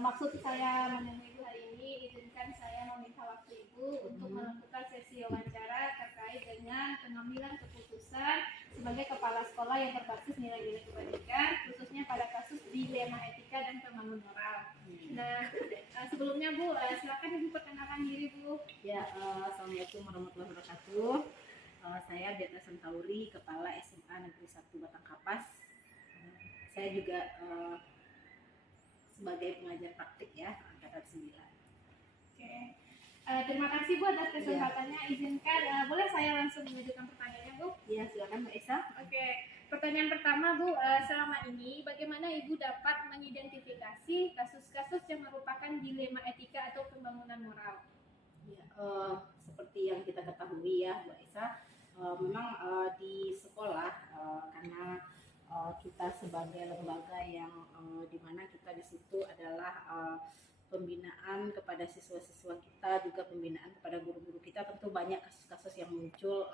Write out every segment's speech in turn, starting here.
maksud saya menemui Ibu hari ini, izinkan saya meminta waktu Ibu untuk melakukan sesi wawancara terkait dengan pengambilan keputusan sebagai kepala sekolah yang berbasis nilai-nilai kebajikan, khususnya pada kasus dilema etika dan pembangun moral. Nah, sebelumnya Bu, silakan Ibu perkenalkan diri Bu. Ya, Assalamualaikum warahmatullahi wabarakatuh. Saya Beata Santauri, Kepala SMA Negeri 1 Batang Kapas. Saya juga sebagai pengajar praktik ya, angkatan 9. Oke. Terima kasih Bu atas kesempatannya. Izinkan, boleh saya langsung mengajukan pertanyaannya Bu? Iya, silakan Mbak Esa. Oke. Pertanyaan pertama Bu, selama ini bagaimana Ibu dapat mengidentifikasi kasus-kasus yang merupakan dilema etika atau pembangunan moral? Ya, seperti yang kita ketahui ya Mbak Esa, memang di sekolah karena kita sebagai lembaga yang dimana kita di situ adalah pembinaan kepada siswa-siswa kita, juga pembinaan kepada guru-guru kita. Tentu banyak kasus-kasus yang muncul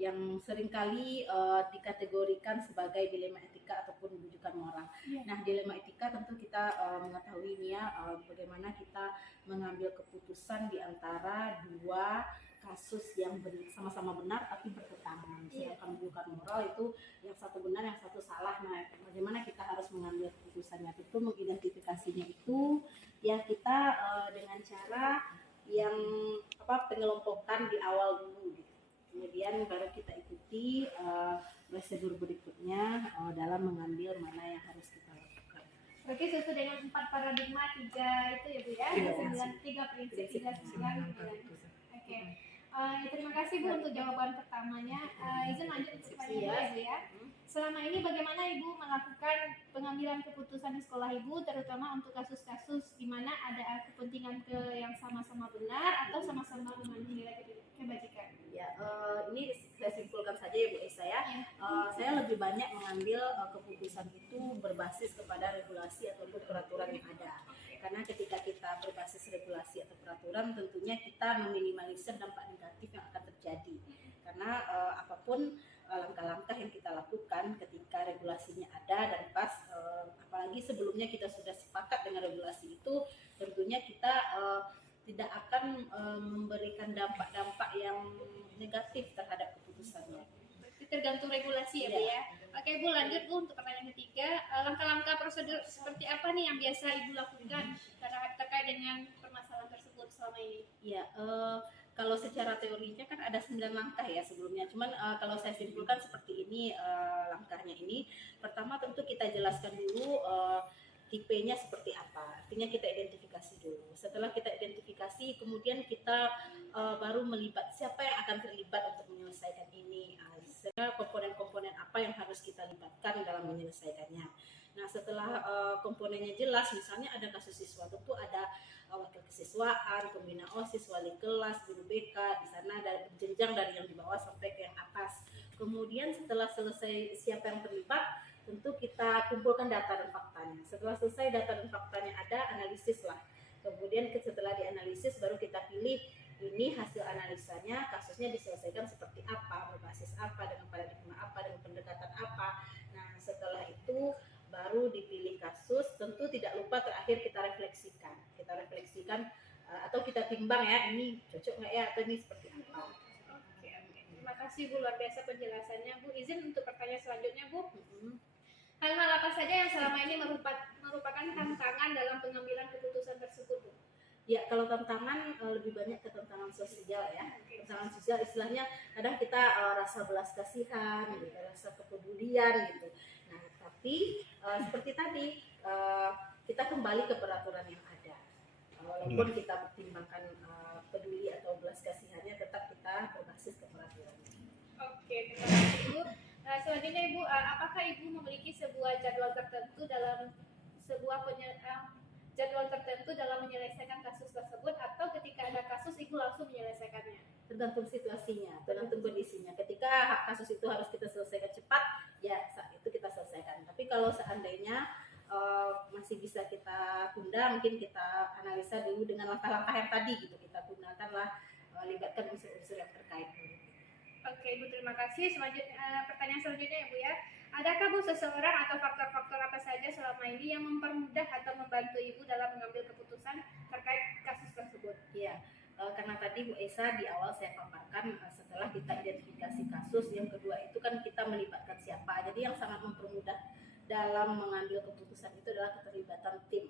yang seringkali dikategorikan sebagai dilema etika ataupun rujukan moral. Nah, dilema etika tentu kita mengetahui ini ya, bagaimana kita mengambil keputusan di antara dua kasus yang sama-sama benar tapi bertentangan. Sedangkan rujukan moral itu yang satu benar, yang satu salah. Nah, bagaimana kita harus mengambil keputusannya? Itu mengidentifikasinya itu ya kita dengan cara yang pengelompokan di awal dulu gitu. Kemudian baru kita ikuti prosedur berikutnya dalam mengambil mana yang harus kita lakukan. Berarti sesuai dengan 4 paradigma 3 itu ya Bu ya? 3 prinsip 9. Oke. Terima kasih Bu untuk jawaban pertamanya. Izin lanjut untuk pertanyaan ya Bu ya. Selama ini bagaimana Ibu melakukan pengambilan keputusan di sekolah Ibu, terutama untuk kasus-kasus di mana ada kepentingan yang sama-sama benar atau sama-sama mengandung nilai kebajikan? Ya, ini saya simpulkan saja ya Bu Esa ya. Saya lebih banyak mengambil keputusan itu berbasis kepada regulasi ataupun peraturan yang ada. Karena ketika kita berbasis regulasi atau peraturan, tentunya kita meminimalisir dampak negatif yang akan terjadi. Karena apapun langkah-langkah yang kita lakukan ketika regulasinya ada dan pas, apalagi sebelumnya kita sudah sepakat dengan regulasi itu, tentunya kita tidak akan memberikan dampak-dampak yang negatif terhadap keputusannya. Tergantung regulasi ya Bu ya. Oke Bu, lanjut Bu untuk pertanyaan ketiga. Langkah-langkah prosedur seperti apa nih yang biasa Ibu lakukan terkait dengan permasalahan tersebut selama ini? Ya, kalau secara teorinya kan ada 9 langkah ya sebelumnya. Cuman kalau saya simpulkan seperti ini langkahnya ini. Pertama tentu kita jelaskan dulu tipenya seperti apa, artinya kita identifikasi dulu. Setelah kita identifikasi, kemudian kita baru melibat siapa yang akan terlibat untuk menyelesaikan ini, komponen-komponen apa yang harus kita libatkan dalam menyelesaikannya. Nah, setelah komponennya jelas, misalnya ada kasus siswa, tentu ada wakil kesiswaan, pembina OSIS, wali kelas, guru BK, di sana dari jenjang dari yang di bawah sampai ke yang atas. Kemudian setelah selesai siapa yang terlibat, tentu kita kumpulkan data dan faktanya. Setelah selesai data dan faktanya ada, analisis lah. Kemudian setelah dianalisis baru kita pilih ini hasil analisanya, kasusnya diselesaikan seperti apa, berbasis apa, dengan paradigma apa, dengan pendekatan apa. Nah, setelah itu baru dipilih kasus. Tentu tidak lupa terakhir kita refleksikan. Atau kita timbang ya, ini cocok nggak ya, atau ini seperti apa. Oke. Terima kasih Bu, luar biasa penjelasannya Bu. Izin untuk pertanyaan selanjutnya Bu. Hal-hal apa saja yang selama ini merupakan tantangan dalam pengambilan keputusan tersebut Bu? Ya, kalau tantangan lebih banyak ke tantangan sosial ya. Tantangan sosial istilahnya kadang kita rasa belas kasihan, gitu, rasa kepedulian gitu. Nah, tapi seperti tadi kita kembali ke peraturan yang ada. Walaupun kita pertimbangkan peduli atau belas kasihannya, tetap kita berbasis ke peraturan. Oke, terima kasih Ibu. Selanjutnya Ibu, apakah Ibu memiliki sebuah jadwal tertentu dalam menyelesaikan kasus tersebut, atau ketika ada kasus Ibu langsung menyelesaikannya? Tergantung situasinya, tergantung kondisinya. Ketika kasus itu harus kita selesaikan cepat, ya saat itu kita selesaikan. Tapi kalau seandainya masih bisa kita tunda, mungkin kita analisa dulu dengan langkah-langkah yang tadi gitu. Kita gunakanlah, libatkan unsur-unsur yang terkait. Oke Ibu, terima kasih. Pertanyaan selanjutnya ya Bu ya. Adakah Bu seseorang atau faktor-faktor apa saja selama ini yang mempermudah atau membantu Ibu dalam mengambil keputusan terkait kasus tersebut? Iya, karena tadi Bu Esa di awal saya paparkan, setelah kita identifikasi kasus, yang kedua itu kan kita melibatkan siapa. Jadi yang sangat mempermudah dalam mengambil keputusan itu adalah keterlibatan tim.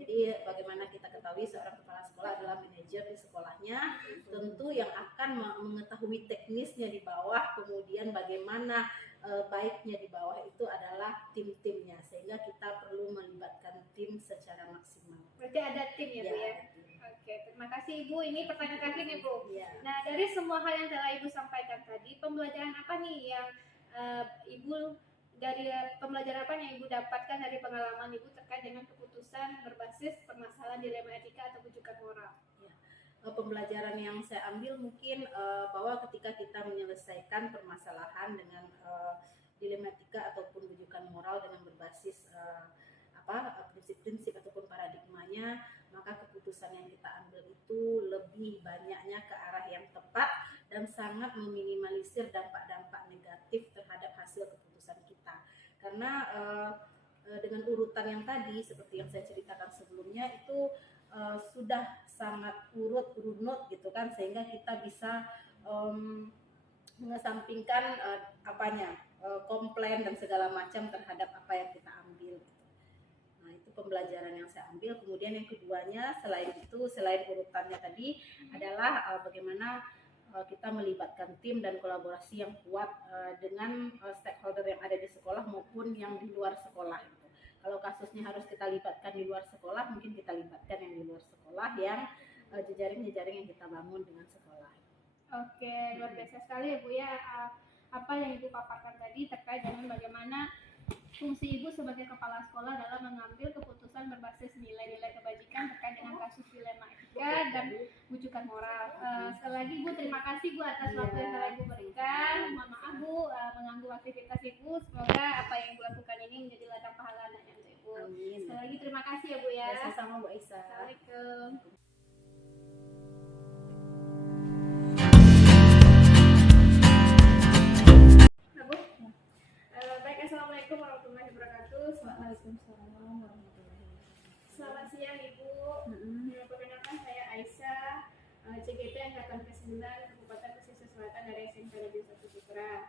Jadi bagaimana kita ketahui seorang kepala sekolah adalah manajer di sekolahnya, tentu yang akan mengetahui teknisnya di bawah, kemudian bagaimana baiknya di bawah itu adalah tim-timnya, sehingga kita perlu melibatkan tim secara maksimal. Berarti ada tim ya Bu ya? Oke, terima kasih Ibu. Ini pertanyaan terakhir nih Bu. Ya. Nah, dari semua hal yang telah Ibu sampaikan tadi, pembelajaran apa nih yang Ibu dari pembelajaran apa yang Ibu dapatkan dari pengalaman Ibu terkait dengan keputusan berbasis permasalahan dilema etika atau bujukan moral? Pembelajaran yang saya ambil mungkin bahwa ketika kita menyelesaikan permasalahan dengan dilema etika ataupun bujukan moral dengan berbasis prinsip-prinsip ataupun paradigmanya, maka keputusan yang kita ambil itu lebih banyaknya ke arah yang tepat dan sangat meminimalisir dampak-dampak negatif terhadap hasil keputusan kita. Karena dengan urutan yang tadi seperti yang saya ceritakan sebelumnya itu sudah sangat runut gitu kan, sehingga kita bisa mengesampingkan komplain dan segala macam terhadap apa yang kita ambil. Nah, itu pembelajaran yang saya ambil. Kemudian yang keduanya selain urutannya tadi adalah bagaimana kita melibatkan tim dan kolaborasi yang kuat dengan stakeholder yang ada di sekolah maupun yang di luar sekolah. Kalau kasusnya harus kita libatkan di luar sekolah, mungkin kita libatkan yang di luar sekolah, yang jejaring-jejaring yang kita bangun dengan sekolah. Oke, luar biasa sekali ya Bu ya, apa yang Ibu paparkan tadi terkait dengan bagaimana fungsi Ibu sebagai kepala sekolah dalam mengambil keputusan berbasis nilai-nilai kebajikan terkait dengan kasus dilema etika dan bujukan moral. Sekali lagi Ibu, terima kasih Bu atas waktu yang telah Ibu berikan. Mohon maaf Bu mengganggu aktivitas Ibu. Semoga apa yang Ibu lakukan ini menjadi ladang pahala untuk Ibu. Amin. Sekali lagi terima kasih ya Bu ya. Sama-sama Bu Aisyah. Assalamualaikum. Assalamualaikum warahmatullahi wabarakatuh. Selamat siang Ibu. Perkenalkan saya Aisyah, CGT Angkatan ke-9 Kabupaten Pesisir Selatan dari SMK Negeri 1 Sutra.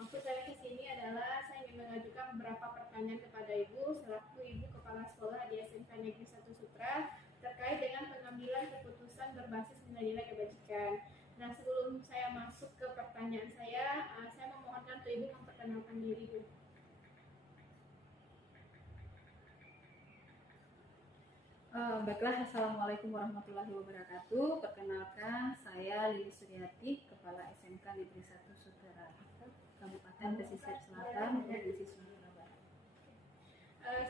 Maksud saya ke sini adalah saya ingin mengajukan beberapa pertanyaan kepada Ibu selaku Ibu Kepala Sekolah di SMK Negeri 1 Sutra terkait dengan pengambilan keputusan berbasis nilai-nilai kebajikan. Nah, sebelum saya masuk ke pertanyaan saya memohonkan untuk Ibu memperkenalkan diri Bu. Baiklah, Assalamualaikum warahmatullahi wabarakatuh. Perkenalkan, saya Lili Suryati, Kepala SMK Negeri 1 Sutra, Kabupaten Pesisir Selatan, Provinsi Sumatera Barat.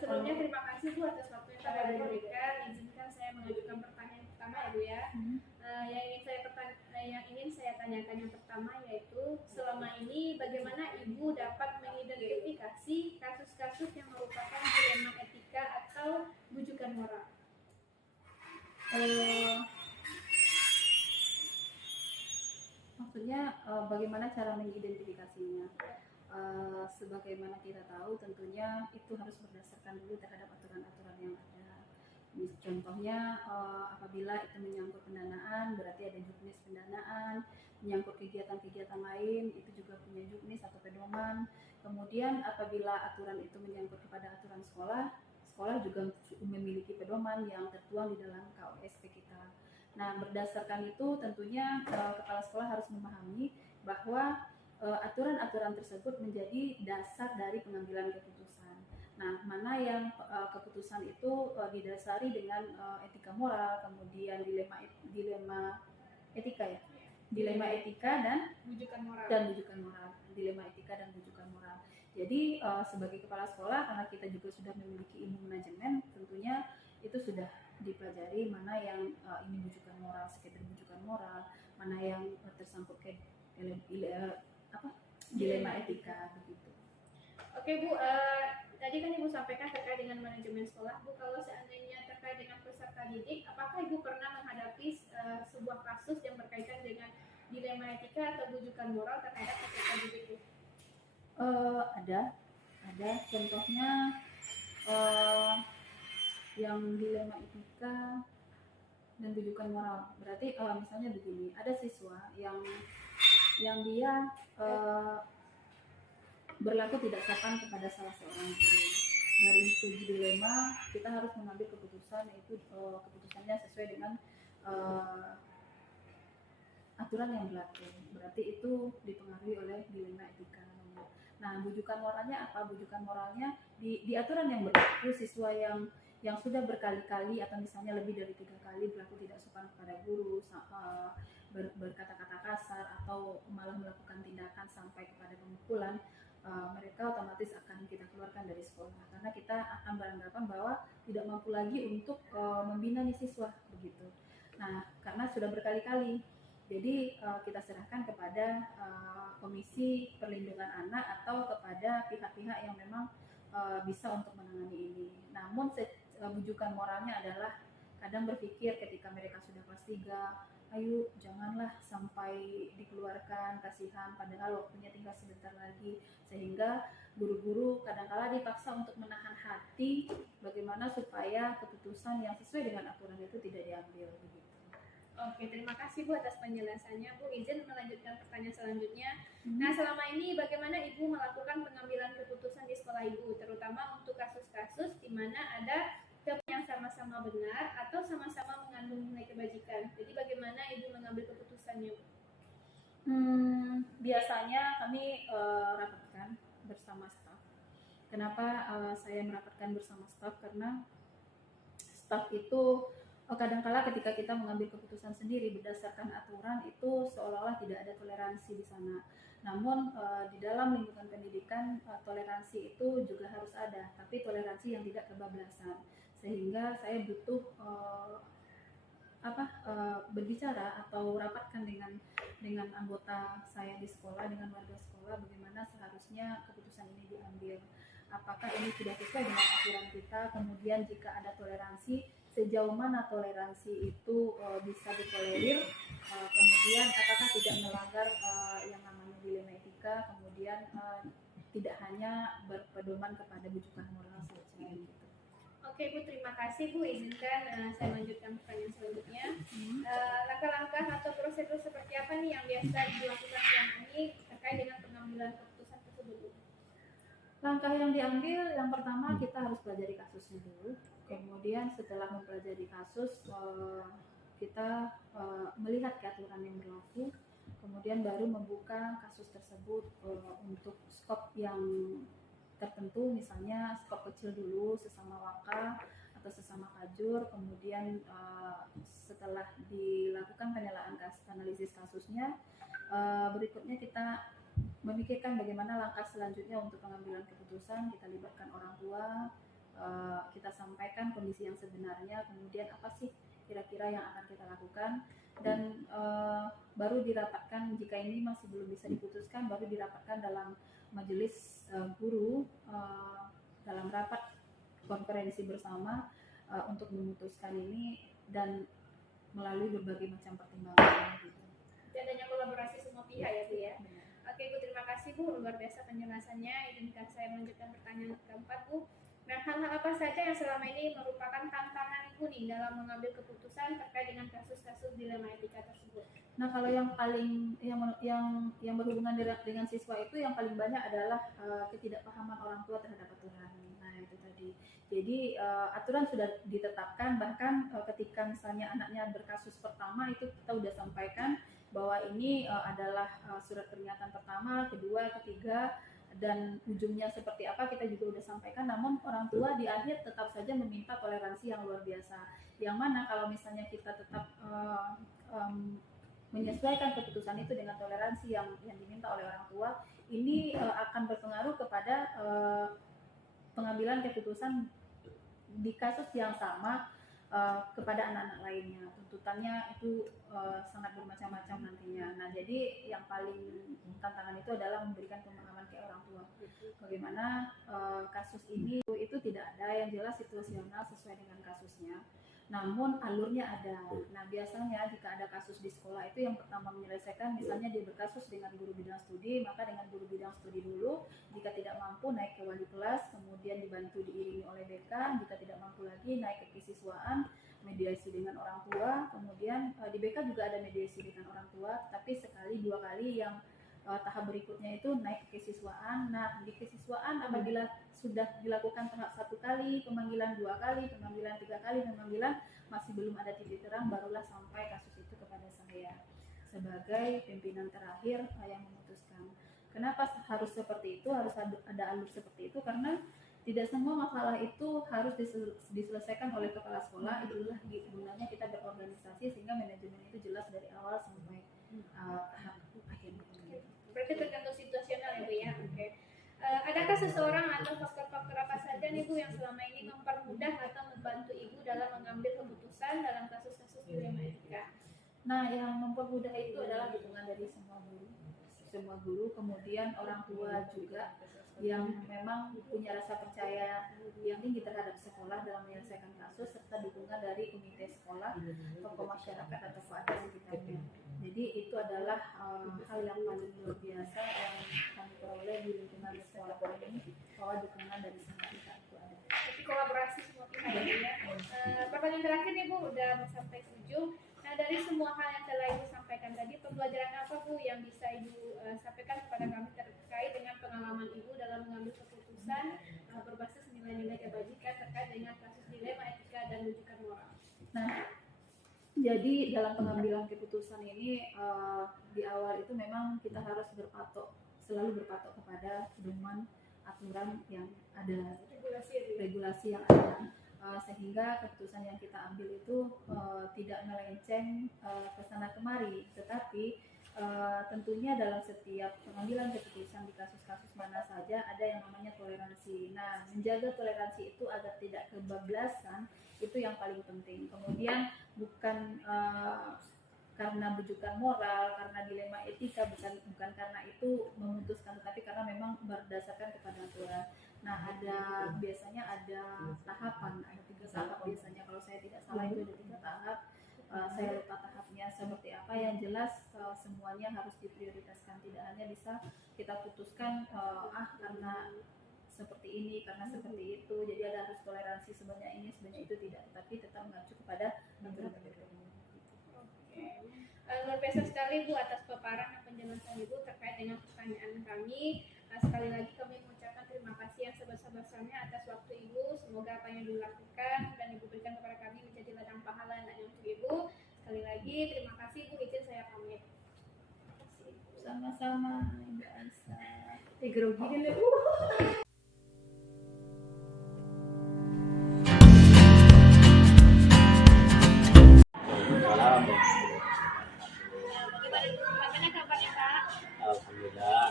Sebelumnya terima kasih Bu atas waktu yang telah diberikan. Izinkan saya mengajukan pertanyaan pertama ya Bu ya. Yang ingin saya tanyakan yang pertama yaitu selama ini bagaimana Ibu dapat mengidentifikasi kasus-kasus yang merupakan dilema etika atau bujukan moral? Maksudnya bagaimana cara mengidentifikasinya? Sebagaimana kita tahu, tentunya itu harus berdasarkan dulu terhadap aturan-aturan yang ada. Contohnya apabila itu menyangkut pendanaan, berarti ada juknis pendanaan. Menyangkut kegiatan-kegiatan lain, itu juga punya juknis atau pedoman. Kemudian apabila aturan itu menyangkut kepada aturan sekolah, sekolah juga memiliki pedoman yang tertuang di dalam KOSP kita. Nah, berdasarkan itu tentunya kepala sekolah harus memahami bahwa aturan-aturan tersebut menjadi dasar dari pengambilan keputusan. Nah, mana yang keputusan itu didasari dengan etika moral, kemudian dilema etika ya, dilema etika dan bujukan moral. Dilema etika dan bujukan moral. Jadi sebagai kepala sekolah, karena kita juga sudah memiliki ilmu manajemen, tentunya itu sudah dipelajari mana yang ini bujukan moral, sekedar bujukan moral, mana yang tersangkut ke dilema etika begitu. Oke Bu, tadi kan Ibu sampaikan terkait dengan manajemen sekolah. Bu, kalau seandainya terkait dengan peserta didik, apakah Ibu pernah menghadapi sebuah kasus yang berkaitan dengan dilema etika atau bujukan moral terhadap peserta didik Bu? Ada contohnya yang dilema etika dan rujukan moral. Berarti misalnya begini, ada siswa yang dia berlaku tidak sopan kepada salah seorang guru. Dari segi dilema kita harus mengambil keputusan, yaitu keputusannya sesuai dengan aturan yang berlaku. Berarti itu dipengaruhi oleh dilema etika. Nah, bujukan moralnya apa? Bujukan moralnya di aturan yang berlaku, siswa yang sudah berkali-kali atau misalnya lebih dari 3 kali berlaku tidak sopan kepada guru, berkata-kata kasar atau malah melakukan tindakan sampai kepada pemukulan, mereka otomatis akan kita keluarkan dari sekolah karena kita akan beranggapan bahwa tidak mampu lagi untuk membina nih siswa begitu. Nah, karena sudah berkali-kali, jadi kita serahkan kepada Komisi Perlindungan Anak atau kepada pihak-pihak yang memang bisa untuk menangani ini. Namun bujukan moralnya adalah kadang berpikir ketika mereka sudah kelas 3, ayo janganlah sampai dikeluarkan, kasihan padahal waktunya tinggal sebentar lagi, sehingga guru-guru kadang-kala dipaksa untuk menahan hati bagaimana supaya keputusan yang sesuai dengan aturan itu tidak diambil begitu. Oke, terima kasih Bu atas penjelasannya. Bu, izin melanjutkan pertanyaan selanjutnya. Nah, selama ini bagaimana Ibu melakukan pengambilan keputusan di sekolah Ibu, terutama untuk kasus-kasus di mana ada yang sama-sama benar atau sama-sama mengandung nilai kebajikan. Jadi bagaimana Ibu mengambil keputusannya, Bu? Biasanya kami rapatkan bersama staf. Kenapa saya merapatkan bersama staf? Karena staf itu kadang-kala ketika kita mengambil keputusan sendiri berdasarkan aturan itu seolah-olah tidak ada toleransi di sana. Namun di dalam lingkungan pendidikan toleransi itu juga harus ada, tapi toleransi yang tidak kebablasan. Sehingga saya butuh berbicara atau rapatkan dengan anggota saya di sekolah, dengan warga sekolah, bagaimana seharusnya keputusan ini diambil. Apakah ini sudah sesuai dengan aturan kita? Kemudian jika ada toleransi, sejauh mana toleransi itu bisa ditolerir, kemudian apakah tidak melanggar yang namanya dilema etika, kemudian tidak hanya berpedoman kepada bujukan moral saja gitu. Oke Bu, terima kasih Bu. Izinkan saya lanjutkan pertanyaan selanjutnya. Langkah-langkah atau prosedur seperti apa nih yang biasa dilakukan selama ini terkait dengan pengambilan keputusan tersebut? Langkah yang diambil, yang pertama kita harus pelajari kasusnya dulu. Kemudian setelah mempelajari kasus, kita melihat aturan yang berlaku. Kemudian baru membuka kasus tersebut untuk skop yang tertentu, misalnya skop kecil dulu sesama waka atau sesama kajur. Kemudian setelah dilakukan analisis kasusnya, berikutnya kita memikirkan bagaimana langkah selanjutnya untuk pengambilan keputusan. Kita libatkan orang tua, kita sampaikan kondisi yang sebenarnya, kemudian apa sih kira-kira yang akan kita lakukan, dan baru dirapatkan. Jika ini masih belum bisa diputuskan, baru dirapatkan dalam majelis guru dalam rapat konferensi bersama untuk memutuskan ini dan melalui berbagai macam pertimbangan gitu. Adanya kolaborasi semua pihak ya Bu ya. Oke Bu, terima kasih Bu, luar biasa penjelasannya. Izinkan saya melanjutkan pertanyaan keempat Bu. Nah, hal-hal apa saja yang selama ini merupakan tantangan Ibu nih dalam mengambil keputusan terkait dengan kasus-kasus dilema etika tersebut? Nah, kalau yang paling yang berhubungan dengan siswa itu yang paling banyak adalah ketidakpahaman orang tua terhadap aturan. Nah, itu tadi. Jadi aturan sudah ditetapkan, bahkan ketika misalnya anaknya berkasus pertama itu kita sudah sampaikan bahwa ini adalah surat peringatan pertama, kedua, ketiga, dan ujungnya seperti apa kita juga sudah sampaikan. Namun orang tua di akhir tetap saja meminta toleransi yang luar biasa. Yang mana kalau misalnya kita tetap menyesuaikan keputusan itu dengan toleransi yang diminta oleh orang tua, ini akan berpengaruh kepada pengambilan keputusan di kasus yang sama kepada anak-anak lainnya. Tuntutannya itu sangat bermacam-macam nantinya. Nah, jadi yang paling tantangan itu adalah memberikan pemahaman ke orang tua. Bagaimana kasus ini itu tidak ada yang jelas situasional sesuai dengan kasusnya. namun alurnya ada. Nah, biasanya jika ada kasus di sekolah itu yang pertama menyelesaikan, misalnya dia berkasus dengan guru bidang studi, maka dengan guru bidang studi dulu. Jika tidak mampu naik ke wali kelas, kemudian dibantu diiringi oleh BK. Jika tidak mampu lagi naik ke kesiswaan, mediasi dengan orang tua. Kemudian di BK juga ada mediasi dengan orang tua, tapi sekali 2 kali. Yang tahap berikutnya itu naik ke kesiswaan. Nah, di kesiswaan apabila sudah dilakukan tahap 1 kali, pemanggilan 2 kali, pemanggilan 3 kali, pemanggilan masih belum ada titik terang, barulah sampai kasus itu kepada saya sebagai pimpinan terakhir yang memutuskan. Kenapa harus seperti itu, harus ada alur seperti itu? Karena tidak semua masalah itu harus diselesaikan oleh kepala sekolah. Itulah gunanya kita berorganisasi sehingga manajemen itu jelas dari awal sampai tahap akhir. Berarti tergantung situasional ya Bu ya. Oke. Adakah seseorang atau faktor-faktor apa saja nih Bu yang selama ini mempermudah atau membantu Ibu dalam mengambil keputusan dalam kasus-kasus dilema etika? Nah, yang mempermudah itu adalah dukungan dari semua guru, kemudian orang tua juga yang memang punya rasa percaya yang tinggi terhadap sekolah dalam menyelesaikan kasus, serta dukungan dari komite sekolah, tokoh masyarakat atau ada sekitarnya. Jadi itu adalah hal yang paling luar biasa yang kami peroleh di lingkungan sekolah ini, bahwa dukungan dari semua pihak itu ada. Jadi kolaborasi semua pihak ya. Pertanyaan terakhir nih Bu, udah sampai ke ujung. Nah, dari semua hal yang telah Ibu sampaikan tadi, pembelajaran apa Bu yang bisa Ibu sampaikan kepada kami terkait dengan pengalaman Ibu dalam mengambil keputusan berbasis nilai-nilai kebajikan terkait dengan kasus dilema etika dan rujukan moral? Nah, jadi dalam pengambilan keputusan ini di awal itu memang kita harus selalu berpatok kepada pedoman aturan yang ada, regulasi yang ada, sehingga keputusan yang kita ambil itu tidak melenceng ke sana kemari, tetapi tentunya dalam setiap pengambilan keputusan di kasus-kasus mana saja ada yang namanya toleransi. Nah, menjaga toleransi itu agar tidak kebablasan itu yang paling penting. Kemudian bukan karena bujukan moral, karena dilema etika, bukan karena itu memutuskan, tetapi karena memang berdasarkan kepada aturan. Nah, biasanya ada tahapan, ada 3 tahap biasanya, kalau saya tidak salah itu ada 3 tahap. Saya lupa tahapnya seperti apa, yang jelas semuanya harus diprioritaskan, tidak hanya bisa kita putuskan karena seperti ini, karena seperti itu, jadi ada harus toleransi sebanyak ini, sebanyak itu, tidak, tapi tetap mengacu kepada aturan-aturan. Luar biasa sekali Bu atas paparan dan penjelasan Ibu terkait dengan pertanyaan kami. Sekali lagi kami mengucapkan terima kasih yang sebesar-besarnya atas waktu Ibu. Semoga apa yang dilakukan dan Ibu berikan kepada kami menjadi ladang pahala yang untuk Ibu. Sekali lagi terima kasih Bu, izin saya pamit. Sama-sama Ibu Aisyah. Grogi dulu. Bagaimana kabarnya Pak? Alhamdulillah.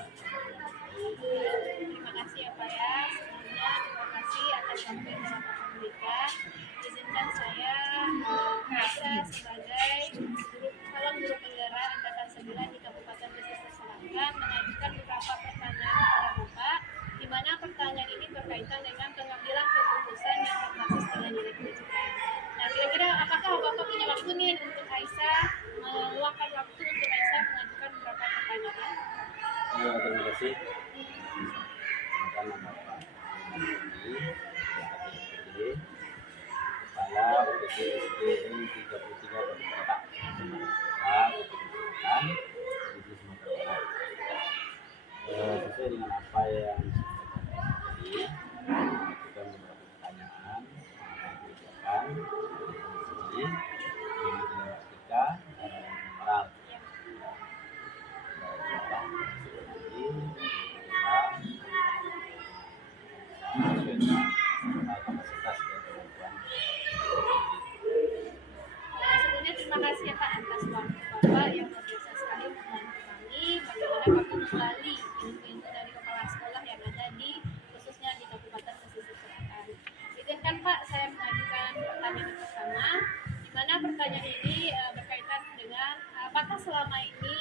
Terima kasih ya Pak ya. Sebelumnya terima kasih atas waktu yang telah Bapak berikan. Izinkan saya Aisyah sebagai calon guru penggerak Angkatan 9 di Kabupaten Pesisir Selatan mengajukan beberapa pertanyaan kepada Bapak, di mana pertanyaan ini berkaitan dengan pengambilan keputusan yang berbasis dengan nilai kebajikan. Nah, kira-kira apakah Bapak punya waktu nih untuk Aisyah meluangkan waktu untuk Aisyah mengajukan beberapa pertanyaan? Ya, terima kasih. Nama Bapak Kepala BPD SDN 33 Kabupaten Selatan di Sumatera Barat. Sesuai dengan apa yang tadi, kita beberapa pertanyaan mengajukan di etika dan moral. Sebelumnya terima kasih ya Pak atas waktu Bapak yang luar biasa sekali membantu kami bagaimana kami menggali ilmu-ilmu dari kepala sekolah yang ada di khususnya di Kabupaten Pesisir Selatan. Izinkan Pak saya mengajukan pertanyaan pertama, di mana pertanyaan ini berkaitan dengan apakah selama ini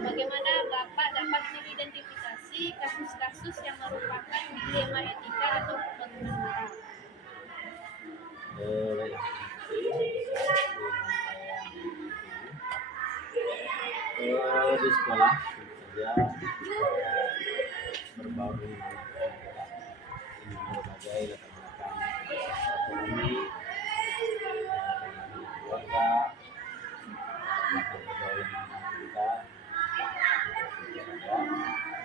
bagaimana Bapak dapat mengidentifikasi kasus-kasus yang merupakan dilema etika atau pembangunan moral. Baik. di sekolah tentu saja berbaur dengan berbagai latar belakang ekonomi, keluarga, pergaulan anak kita,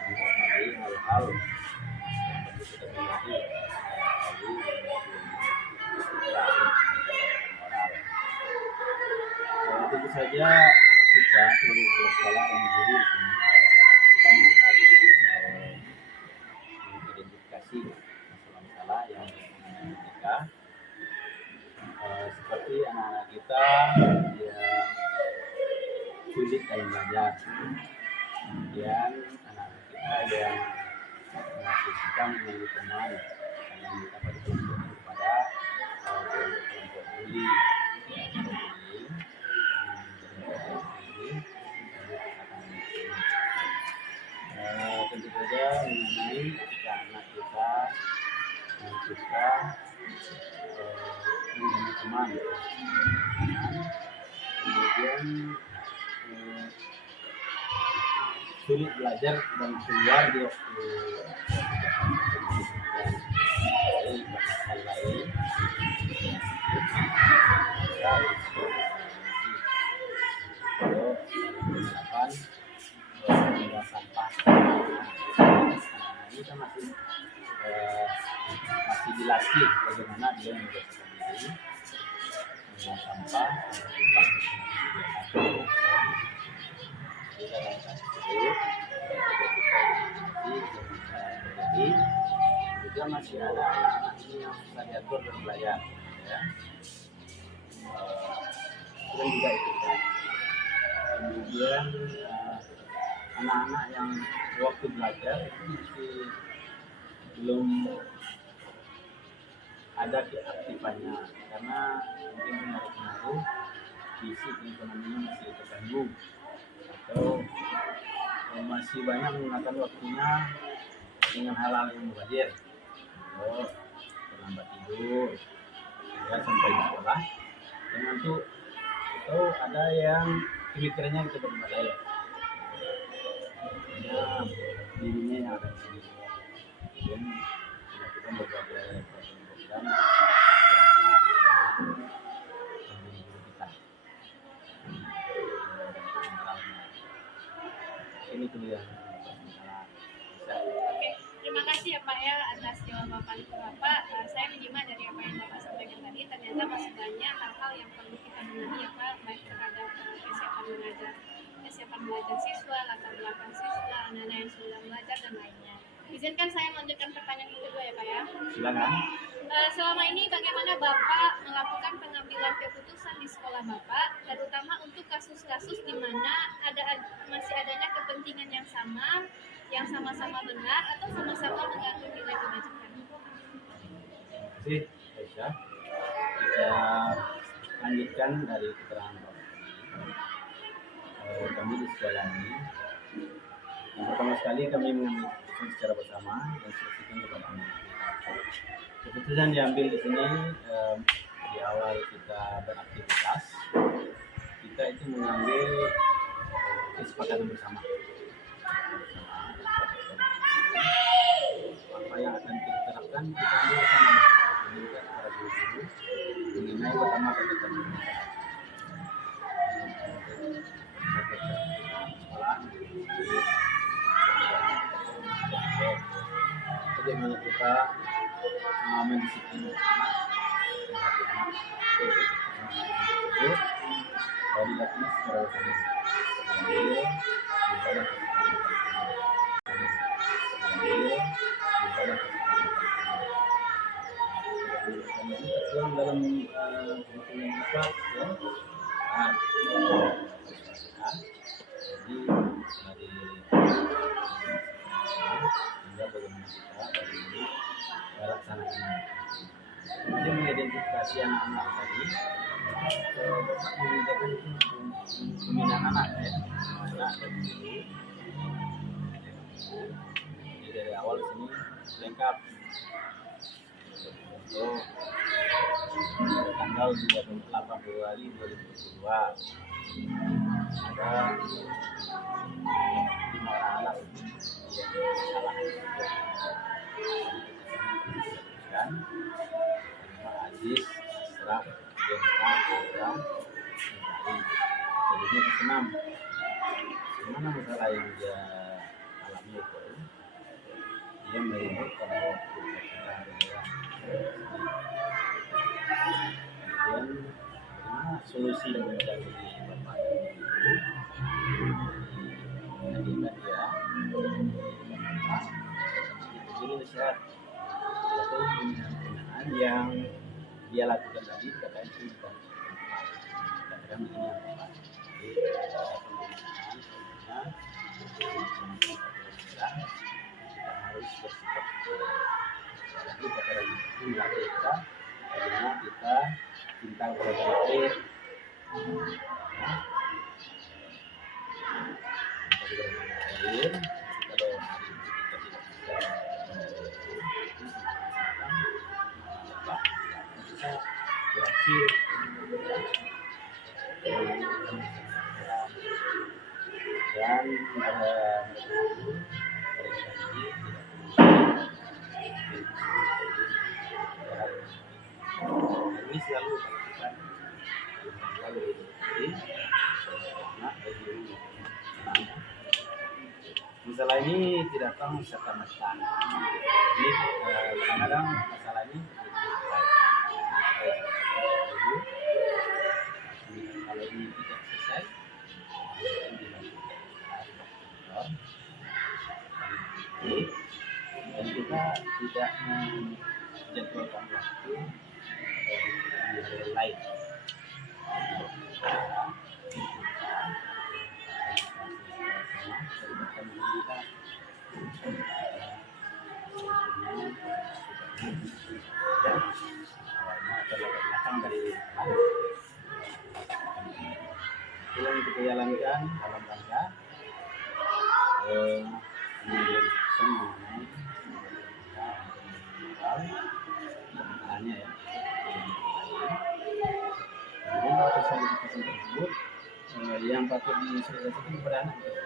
mengenai hal-hal yang perlu kita pelajari tentu saja kita sebagai kepala sekolah dan guru di sini kita melihat mengidentifikasi masalah-masalah yang mengenai kita, seperti anak-anak kita yang sulit dalam belajar, kemudian anak-anak kita yang masih suka menjadi teman yang dapat dikelompokkan kepada kelompok bully. Tentu saja mengenai jika anak kita yang suka menjadi teman, kemudian sulit belajar dan keluar di waktu dari banyak hal lain kalau menggunakan membuang sampah. Ini kan masih dilatih bagaimana dia membersihkan diri, membuang sampah, dalam kasus tersebut jadi juga masih ada anak-anak ini yang susah diatur dan belajar, ya. Dan juga itu kan. Kemudian anak-anak yang waktu belajar itu masih belum ada keaktifannya karena mungkin pengaruh fisik ekonominya masih terganggu atau masih banyak menggunakan waktunya dengan hal-hal yang mubazir, terlambat tidur ya sampai di sekolah, dan untuk atau ada yang pemikirannya itu berbeda, ya dirinya yang ada di sini, dan melakukan berbagai program kita. Ini tuh yang Oke, terima kasih ya Pak ya atas jawaban Bapak. Saya menyimak dari apa yang Bapak sampaikan tadi, ternyata masih banyak hal-hal yang perlu kita benahi ya Pak, baik terhadap kesiapan belajar siswa, latar belakang siswa, anak-anak yang sudah belajar dan lainnya. Izinkan saya melanjutkan pertanyaan kedua ya Pak ya. Silakan. Selama ini bagaimana Bapak melakukan pengambilan keputusan di sekolah Bapak, terutama untuk kasus-kasus di mana masih adanya kepentingan yang sama-sama benar atau sama-sama mengganggu nilai kebajikan? Terima kasih, Aisyah. Kita lanjutkan dari keterangan Bapak. Kami di sekolah ini, yang pertama sekali kami mengambil keputusan secara bersama dan selesaikan kepada anak. Keputusan diambil di sini di awal kita beraktivitas, kita itu mengambil kesepakatan bersama. Apa yang akan kita terapkan, kita ambil bersama meminta para guru-guru mengenai pertama catatan bagaimana kita mendisiplin anak dari latih secara bersama. Dalam kurikulum kita, ya, jadi dari hingga bagaimana kita dari ini melaksanakan. Kemudian mengidentifikasi anak-anak tadi, Bapak mengerjakan itu pembinaan anak ya, anak dan guru. Jadi dari awal sini lengkap untuk pada tanggal 28 Februari 2022 ada 5 orang anak yang salah dan Aziz, Asraf, Jenta, Abraham, jadinya ke-6. Gimana masalah yang dia alami itu? Dia melihat pada waktu kemudian bagaimana solusi yang bisa jadi bapak itu jadikan dia begini nasihat yaitu pembinaan yang dia lakukan tadi katanya itu bukan katakan begini yang tepat. Jadi ada pembinaan kita harus bersikap jadi kata itu melatih kita bagaimana kita cinta kepada air air kalau hari itu kita tidak bisa berhasil dan ini selalu kita selalu masalah ini tidak tahu serta-merta. Jadi kadang-kadang masalah ini kalau ini tidak selesai dan kita tidak menjadwalkan waktu di hari lain. Yang kita jalankan dalam rangka menjelaskan mengenai ya. Kemudian pesan-pesan tersebut yang patut disosialisasikan kepada anak kita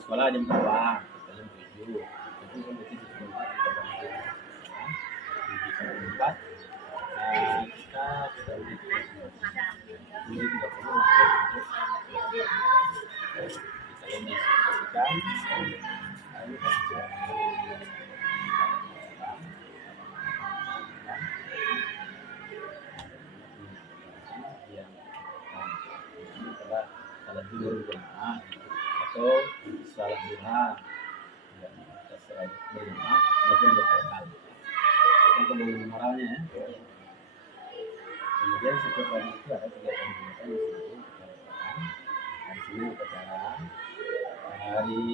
sekolah ini sekolah jam berapa? Jam 7. Jadi sampai 7.4 kita sudah di 7.30 kita mendiskusikan lalu kita salat zuhur berjamaah atau salat duha dan salat berjamaah maupun berkaitan itu kemudian moralnya ya. Kemudian setiap hari itu ada kegiatan-kegiatan yang selalu kita lakukan. Hari Senin upacara, hari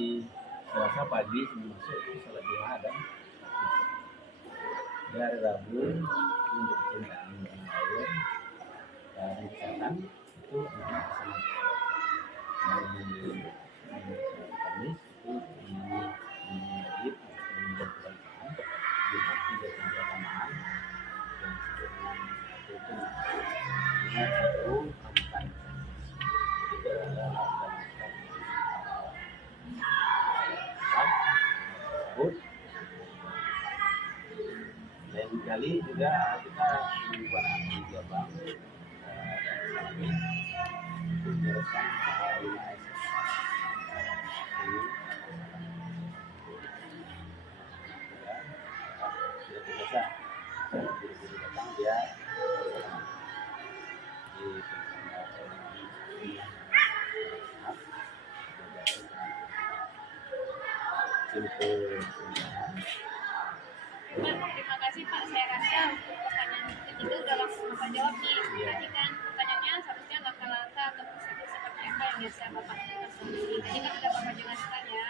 Selasa pagi sebelum masuk itu salat duha dan hari Rabu itu untuk cintaan air dan kesehatan itu sama hari Kamis itu wajib menjadi kebangsaan Jumat juga keagamaan dan sebelum itu dengan satu angkat tidak ada tersebut. Lain kali juga kita membuat di Jabang meneruskan sudah biasa guru-guru datang dia Terima kasih Pak, saya rasa untuk pertanyaan ketiga udah langsung Bapak jawab nih. Tadi kan pertanyaannya seharusnya langkah-langkah atau prosedur seperti apa yang biasa Bapak lakukan solusi. Tadi kan sudah Bapak jelaskan ya,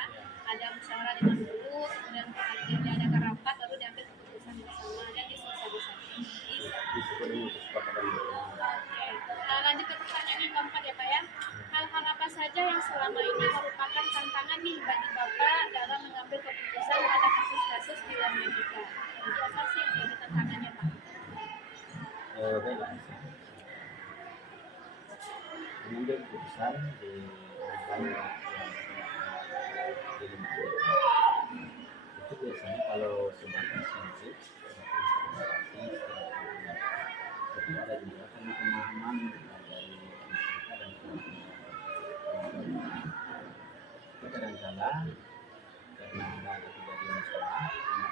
ada musyawarah dengan guru, kemudian diadakan rapat, lalu diambil keputusan bersama dan disosialisasi. Oke, lanjut ke pertanyaan yang keempat. keputusan di itu biasanya kalau sebatas prinsip tapi ada juga karena pemahaman dari masyarakat dan kadang-kala karena ada kejadian sekolah anak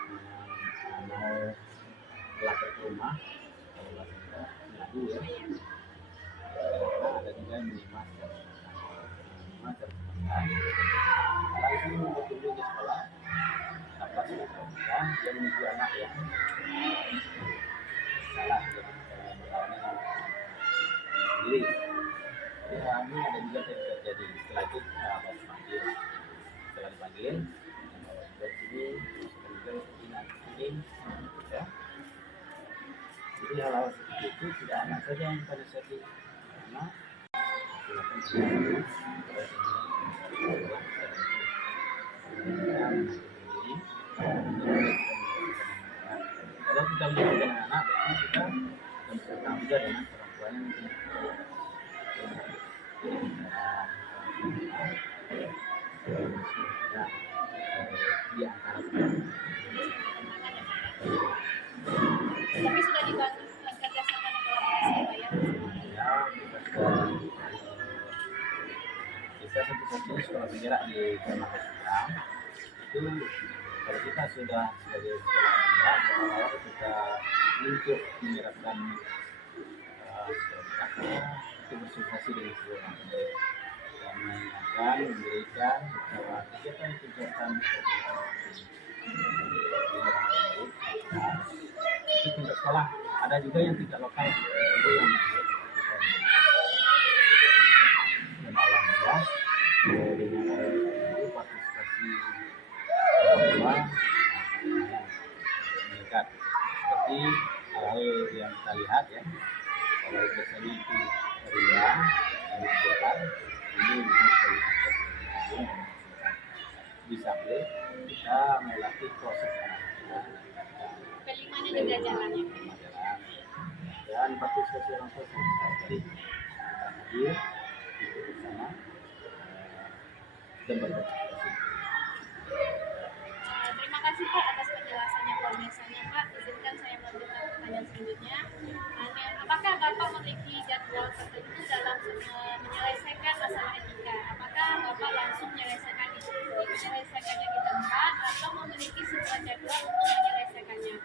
mau lapor ke rumah kalau bahasa ngadu ya ada juga yang menyimak langsung berkunjung ke sekolah dapat sudah dia menuju anak yang salah sendiri. Ya, ini ada juga yang terjadi. Setelah itu bapak panggil. Setelah dipanggil, bapak buat sini, masukkan juga ini, ya. Jadi hal-hal seperti itu tidak anak saja yang pada saat itu, karena silakan sendiri. Kalau kita menjadikan anak, berarti kita berserta juga dengan orang tuanya mungkin. Di antara Tapi sudah dibantu kerjasama dan kolaborasi ya Pak ya. Kita satu-satunya sekolah penggerak di Kecamatan Seberang itu kalau kita sudah sebagai sekolah penggerak awal kita untuk menyerapkan itu bersuksesi dengan seluruh anak dan mengingatkan, memberikan bahwa kegiatan-kegiatan itu tingkat sekolah ada juga yang tidak lokal itu yang dan alhamdulillah dengan partisipasi orang meningkat seperti hal yang kita lihat ya kalau biasanya itu ria yang disebutkan ini bisa beli kita melatih proses Kelimanya juga jalannya. Dan partisipasi orang tua sangat tadi hadir ikut bersama dan berpartisipasi. Terima kasih Pak atas penjelasannya pemirsanya Pak. Izinkan saya melanjutkan pertanyaan selanjutnya. Apakah Bapak memiliki jadwal tertentu dalam menyelesaikan masalah etika? Apakah Bapak langsung menyelesaikannya di tempat atau memiliki sebuah jadwal untuk menyelesaikannya?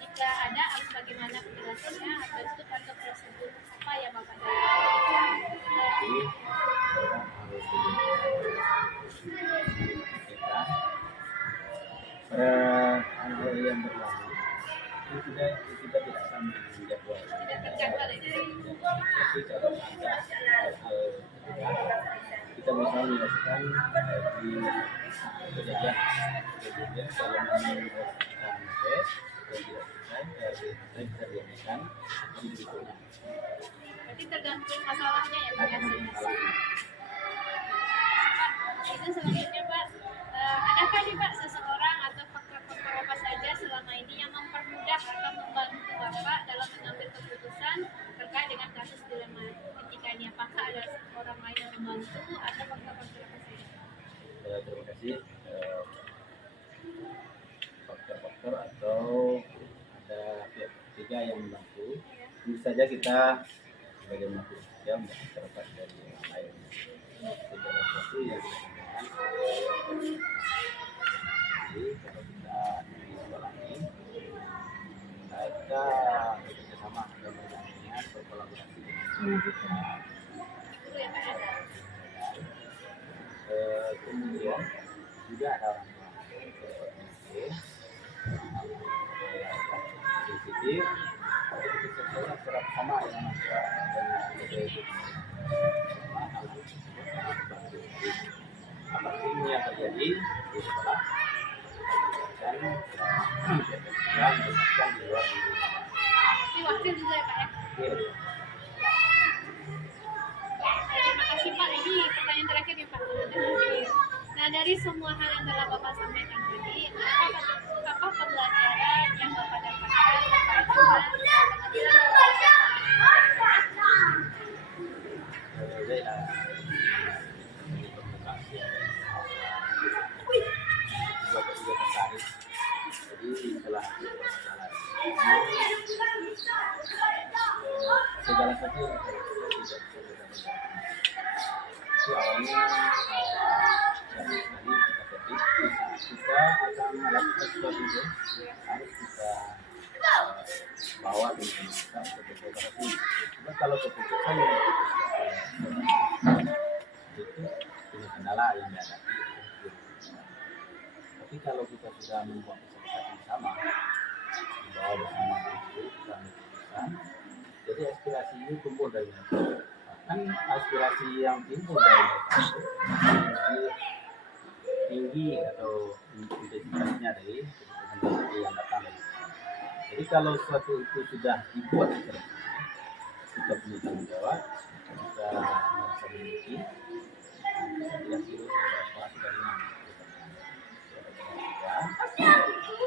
Jika ada, harus bagaimana penjelasannya atau itu atau prosedur apa yang Bapak lakukan? Jadi hal yang berlalu itu kita tidak sama dengan jadwal. Tidak terjadwal itu. Tapi kalau ada hal kita bisa menyelesaikan di kejadian kalau menyelesaikan tes dan tidak selesai kita bisa diadakan di berikutnya. Berarti tergantung masalahnya ya Pak. Itu selanjutnya Pak, adakah nih Pak seseorang atau faktor-faktor apa saja selama ini yang mempermudah atau membantu Bapak dalam mengambil keputusan terkait dengan kasus dilema etika ini? Apakah ada orang lain yang membantu atau faktor-faktor apa saja? Terima kasih. Faktor-faktor atau ada pihak ketiga yang membantu. Tentu saja kita sebagai manusia terlepas dari yang lain. Segala sesuatu yang jadi kalau kita di sekolah ini kita bekerjasama dan berjalan berkolaborasi dengan kemudian juga ada orang tua sensitif kita serap sama dengan apa ini yang terjadi di sekolah dan melibatkan di luar Ini wakil juga ya Pak ya? Terima kasih Pak. Ini pertanyaan terakhir nih Pak. Nah dari semua hal yang telah Bapak sampaikan tadi, apa pembelajaran yang Bapak dapatkan terkait dengan pengambilan keputusan? masalah segala sesuatu yang tidak bisa kita kerjakan. Itu awalnya dari sekali kita ketik kita akan melakukan sesuatu itu harus kita bawa dengan kita untuk beroperasi. Cuma kalau keputusan yang itu punya kendala yang dihadapi. Tapi kalau kita sudah membuat kesepakatan bersama, membawa bersama itu kita memutuskan, jadi aspirasi itu tumbuh dari mereka. Kan aspirasi yang timbul dari mereka itu lebih tinggi atau intensitasnya dari keputusan yang datang dari mereka. Jadi kalau sesuatu itu sudah dibuat secara kita punya tanggung jawab, kita merasa memiliki, aspirasi itu sudah ringan.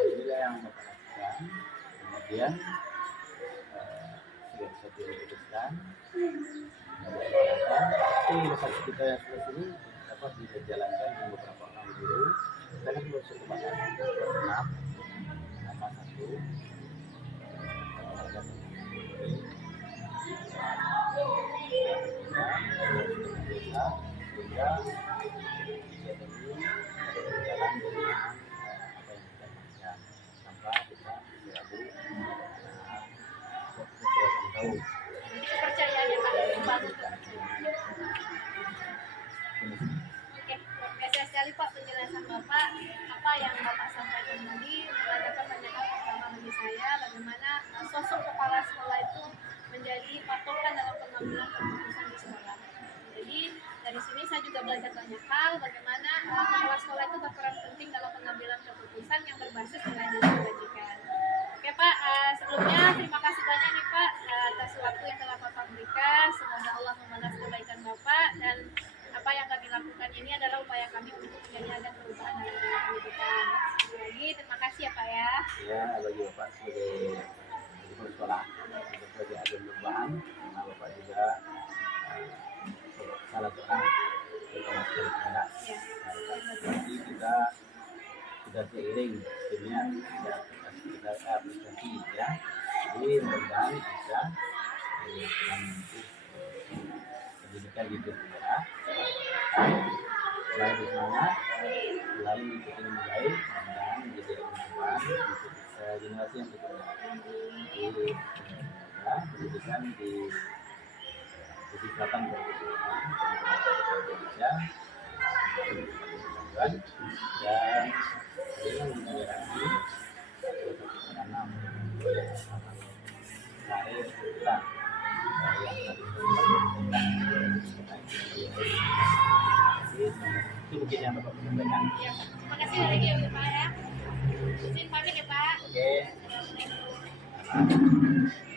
Inilah yang Bapak lakukan. Kemudian sudah bisa diputuskan, tapi resaksi kita yang seperti ini dapat dijalankan dengan beberapa orang guru. Kita kan sudah kesempatan 6 apa 1 sehingga berjalan dengan apa yang kita inginkan tanpa kita ragu tahu Kepercayaannya Pak membangun kepercayaan. Oke, luar biasa sekali Pak penjelasan Bapak. Apa yang Bapak sampaikan tadi menandakan banyak hal. Pertama bagi saya bagaimana sosok kepala sekolah itu menjadi patokan dalam pengambilan keputusan di sekolah. Jadi dari sini saya juga belajar banyak hal bagaimana kepala sekolah itu berperan penting dalam pengambilan keputusan yang berbasis nilai-nilai kebajikan. Oke Pak, sebelumnya terima kasih banyak nih Pak atas waktu yang telah Bapak berikan. Semoga Allah membalas kebaikan Bapak dan apa yang kami lakukan ini adalah upaya kami untuk menjadi perubahan dalam dunia pendidikan. Sekali lagi terima kasih ya Pak ya. ya bagi Bapak sebagai guru sekolah sebagai agen perubahan karena Bapak juga salah seorang sekolah sekolah Ya. jadi kita sudah seiring timnya kita apresiasi ya, jadi mudah-mudahan bisa melakukan pendidikan di Jogja selalu bersemangat, selalu mengikuti nilai, mudah-mudahan menjadi perubahan generasi yang berikutnya. Jadi semoga pendidikan di sisi selatan berkelanjutan Indonesia dan dengan generasi 6 karir kita yang tadi itu mungkin yang Bapak sampaikan. Ya, terima kasih lagi ya Pak ya. Izin pamit ya Pak. Oke. Assalamualaikum.